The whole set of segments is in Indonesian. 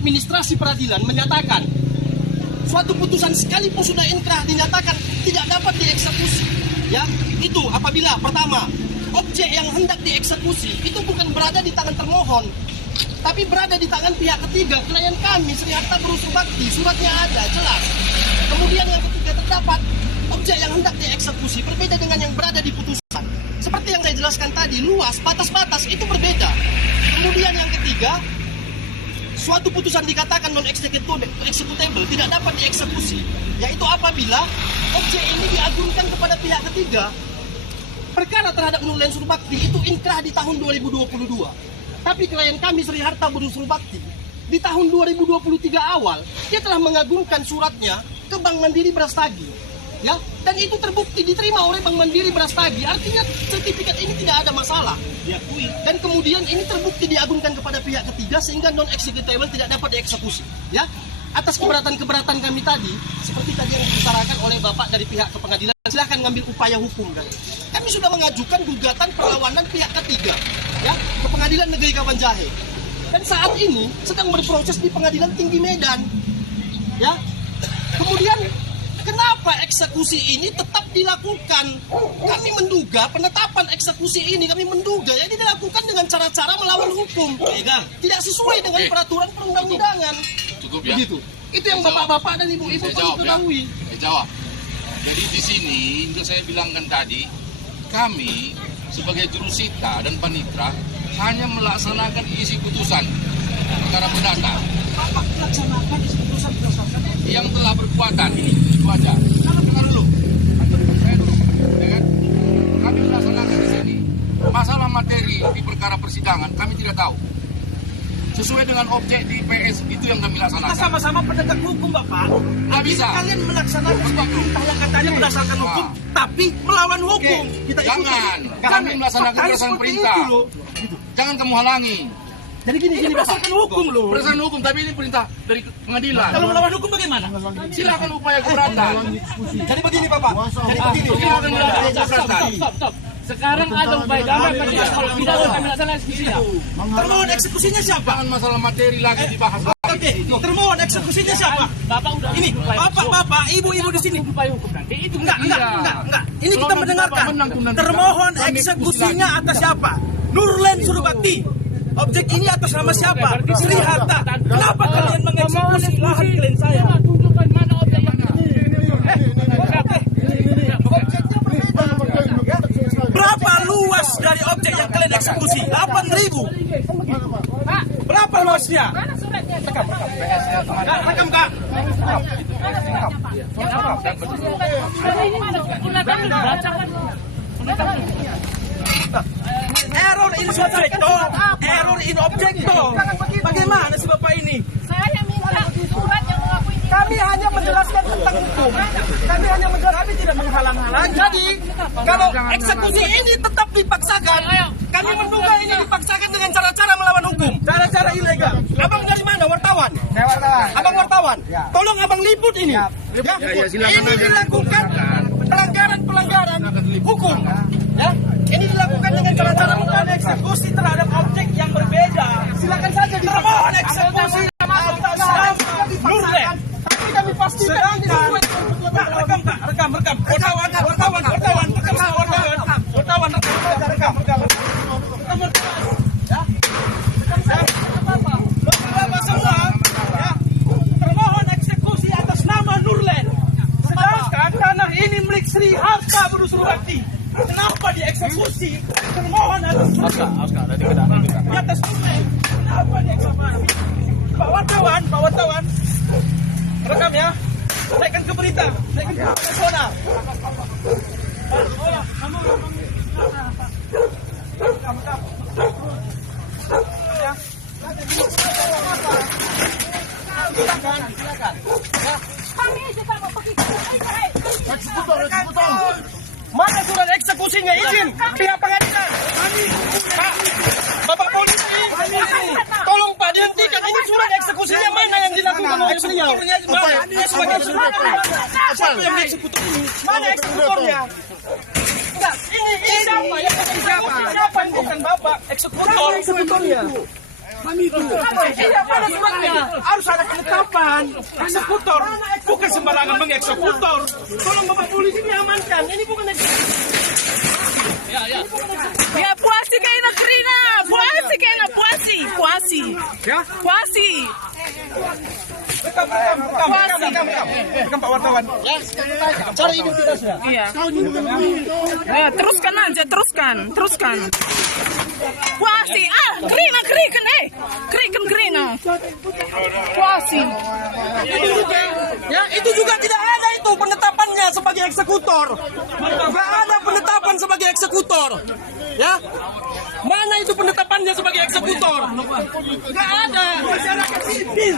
administrasi peradilan menyatakan suatu putusan sekalipun sudah inkrah dinyatakan tidak dapat dieksekusi. Ya, itu apabila pertama objek yang hendak dieksekusi itu bukan berada di tangan termohon, tapi berada di tangan pihak ketiga, klien kami Sri Harta Berusul Bakti, suratnya ada jelas. Kemudian yang ketiga terdapat objek yang hendak dieksekusi berbeda dengan yang berada di putusan. Seperti yang saya jelaskan tadi, luas, batas-batas itu berbeda. Kemudian yang ketiga, suatu putusan dikatakan non-executable, tidak dapat dieksekusi, yaitu apabila objek ini diagunkan kepada pihak ketiga. Perkara terhadap Nur Lain Surbakti itu inkrah di tahun 2022. Tapi klien kami Sri Harta Berusul Bakti di tahun 2023 awal dia telah mengagungkan suratnya ke Bank Mandiri Brastagi. Ya, dan itu terbukti diterima oleh Bank Mandiri Brastagi. Artinya sertifikat ini tidak ada masalah. Diakui. Dan kemudian ini terbukti diagunkan kepada pihak ketiga sehingga non-executable tidak dapat dieksekusi. Ya, atas keberatan-keberatan kami tadi, seperti tadi yang diutarakan oleh Bapak dari pihak ke pengadilan, silahkan ngambil upaya hukum kan. Kami sudah mengajukan gugatan perlawanan pihak ketiga, ya, ke Pengadilan Negeri Kabanjahe. Dan saat ini sedang berproses di Pengadilan Tinggi Medan. Ya, kemudian kenapa eksekusi ini tetap dilakukan? Kami menduga penetapan eksekusi ini, kami menduga ya ini dilakukan dengan cara-cara melawan hukum. Tidak sesuai dengan peraturan perundang-undangan. Cukup ya. Begitu. Itu yang bapak-bapak dan ibu-ibu perlu ketahui. Jawab. Jadi di sini, untuk saya bilangkan tadi, kami sebagai jurusita dan panitra hanya melaksanakan isi putusan perkara perdata. Bapak melaksanakan isi putusan berdasarkan yang telah berkekuatan ini, itu aja. Dengar dulu, saya dulu, ya kan? Kami melaksanakan di sini. Masalah materi di perkara persidangan kami tidak tahu. Sesuai dengan objek di PS itu yang kami laksanakan. Kita sama-sama penegak hukum, Bapak. Nggak bisa. Kalian melaksanakan perintah yang katanya berdasarkan hukum, tapi melawan hukum. Kita jangan. Kami melaksanakan berdasarkan perintah. Jangan kamu halangi. Jadi gini berdasarkan hukum loh. Berdasarkan hukum, tapi ini perintah dari pengadilan. Kalau melawan hukum bagaimana? Silakan upaya keberatan. Jadi begini, Bapak. Jadi begini. Silakan keberatan. Stop. Sekarang ada upaya damai kalau tidak kami laksanakan eksekusinya. Termohon eksekusinya siapa? Jangan masalah materi lagi dibahas. Oke, termohon eksekusinya siapa? Bapak udah ini, bapak, ibu-ibu di sini. upaya hukum nanti itu Enggak. Ini kita mendengarkan. Termohon eksekusinya atas siapa? Nur Lain Surbakti. Objek ini atas nama siapa? Sri Harta. Kenapa kalian mengeksekusi lahan klien saya? Tunjukkan mana objek yang Berapa luas dari objek yang kalian eksekusi? 8.000. Berapa luasnya? Rekam, Kak. Error in subject toh. Error in object toh. Bagaimana sih Bapak ini? Saya minta surat yang mengakui ini. Kami hanya menjelaskan tentang hukum. Kami tidak menghalang-halangi. Jadi, kalau eksekusi ini tetap dipaksakan, kami menduga ini dipaksakan dengan cara-cara melawan hukum. Cara-cara ilegal. Abang dari mana? Wartawan? Saya wartawan. Abang wartawan? Ya. Tolong abang liput ini. Ya. Ini dilakukan pelanggaran hukum. Ya, ini dilakukan dengan cara-cara melakukan eksekusi terhadap objek yang berbeda. Silakan saja termohon eksekusi atas nama Nur Lain. Tapi kami pastikan ini sesuai. Rekam. Wartawan. Bapak semua, ya, termohon eksekusi atas nama Nur Lain. Sedangkan tanah ini milik Sri Harta Berusul Bakti. Kenapa dieksekusi? Termohon atas Nur Lain. Di atas Nur Lain. Kenapa dieksekusi? Pak wartawan. Rekam ya. Naikkan ke berita. Naikkan ke nasional. Silakan. Kami juga mau pergi. Eksekutor. Mana surat eksekusinya? Izin pihak pengadilan. Pak, Bapak polisi. Tolong Pak dihentikan. Ini surat eksekusinya mana yang dilakukan oleh eksekutornya? Dia sebagai siapa yang eksekutor ini? Mana eksekutornya? Enggak, ini siapa? Siapa yang bukan Bapak? Eksekutornya. Kami itu. Iya, pada suratnya harus ada penetapan eksekutor, bukan sembarangan mengeksekutor. Tolong Bapak polisi diamankan. Ini bukan Ya puasi kayak negeri nah, puasi kayak na puasi. ya. Puasi. Rekam Pak wartawan. Cara hidup kita sudah. Iya. Ya, teruskan. Puasi, kerina. Puasi. Ya, itu juga tidak ada itu penetapannya sebagai eksekutor. Tidak ada penetapan sebagai eksekutor. Ya, mana itu penetapannya sebagai eksekutor? Tidak ada. Masyarakat sipil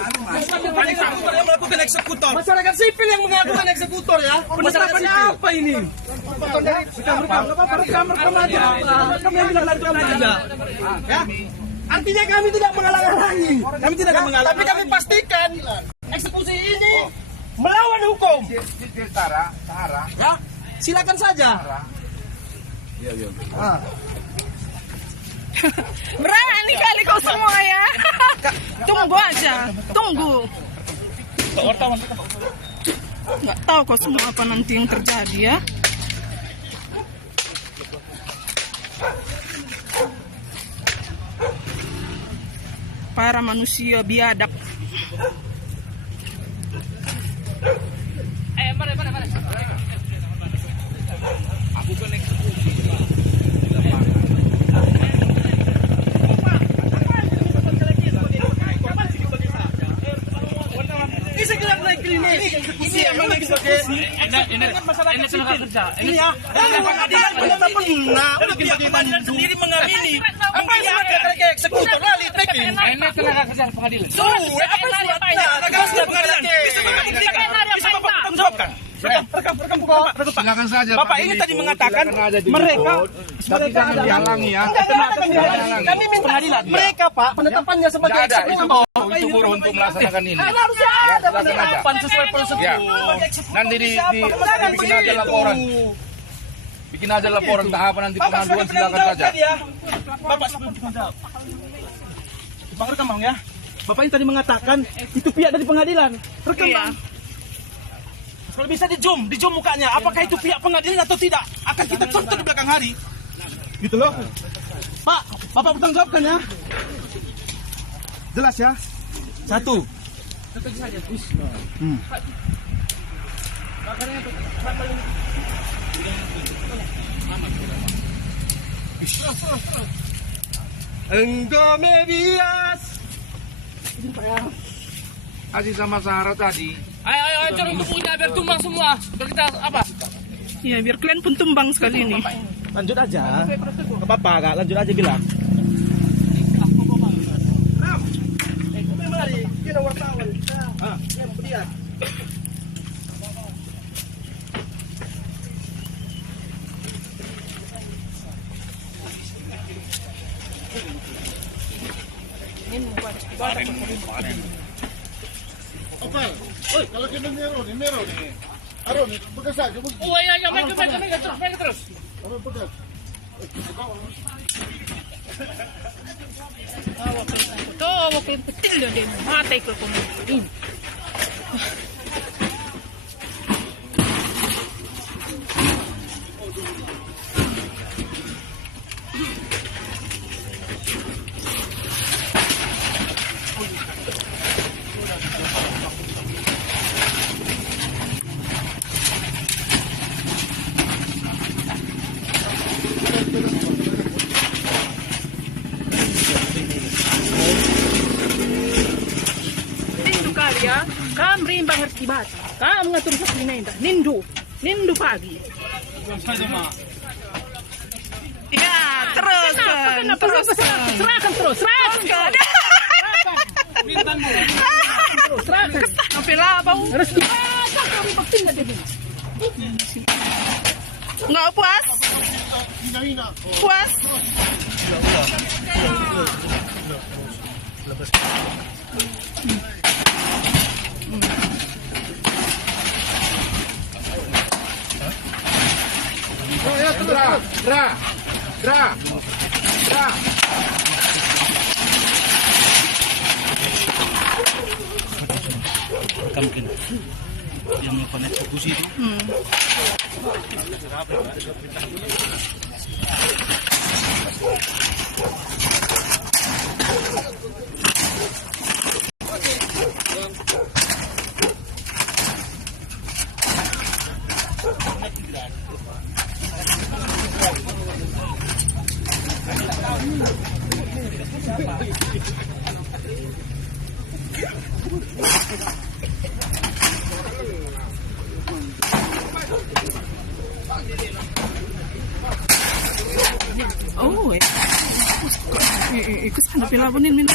yang melakukan eksekutor. Masyarakat sipil yang melakukan eksekutor ya. Penetapannya apa ini? Rekam aja. Kami yang bilang rekam aja. Ya. Artinya kami tidak menghalang-halangi. Kami tidak menghalang. Tapi kami pastikan eksekusi ini melawan hukum. Tahara. Ya, silakan saja. Berani kali kau semua ya. Tunggu aja, tunggu. Nggak tahu kau semua apa nanti yang terjadi ya. Para manusia biadab. Ini sekedar naik klinik. Ini yang mana eksekusi? Ini tenaga kerja. Ini ya. Pengadilan penetapan. Nah, udah pihak pengadilan sendiri mengamini. Apa yang mereka eksekutor lali tekin? Ini tenaga kerja pengadilan. Apa suratnya? Surat pengadilan. Bisa Bapak pertanggungjawabkan. Rekam Bapak. Silakan saja. Bapak ini tadi mengatakan mereka jangan dihalangi ya. Kami minta pengadilan. Mereka Pak penetapannya sebagai Tidak ada eksekutor. itu buruh untuk melaksanakan ini. Harusnya ada penetapan sesuai prosedur. Ya. Nanti bikin aja laporan. Bikin aja laporan tahapan nanti pengaduan silakan saja. ya. Bapak sebelum menjawab. Bang rekam Bang ya. Bapak ini tadi mengatakan itu pihak dari pengadilan. Rekam Iya. Bang. Kalau bisa di zoom mukanya. Apakah itu pihak pengadilan atau tidak? Akan kita contoh di belakang hari. Gitu loh. Pak, Bapak bertanggung jawabkan ya. Jelas ya. Satu. Engkau medias. Aziz sama Sahara tadi. Ayo, corong tubuhnya biar tumbang semua. Biar kita apa? Ya, biar kalian pun tumbang sekali ini. Lanjut aja. Gak apa-apa, Kak. Lanjut aja bilang. Mari, kita wartawan. Dia. Kalau kita Nero nih. Aro nih, bekas aja. Oh iya, main terus. Aro bekas. Tuh, wakil petil dah dia. Mati ke kumpulan. Ya, kam rimbang ngerti bata. Kam ngatur sa pinenda. Nindu pagi. Ya, terus. Kenapa? Serahkan terus. Serahkan. Sampai labau. Harus dipasang kami bertindak jadi. Nggak puas? Puas? Dra. mereka mungkin yang melakukan eksekusi itu. Oh, ikut sana pilawanin min.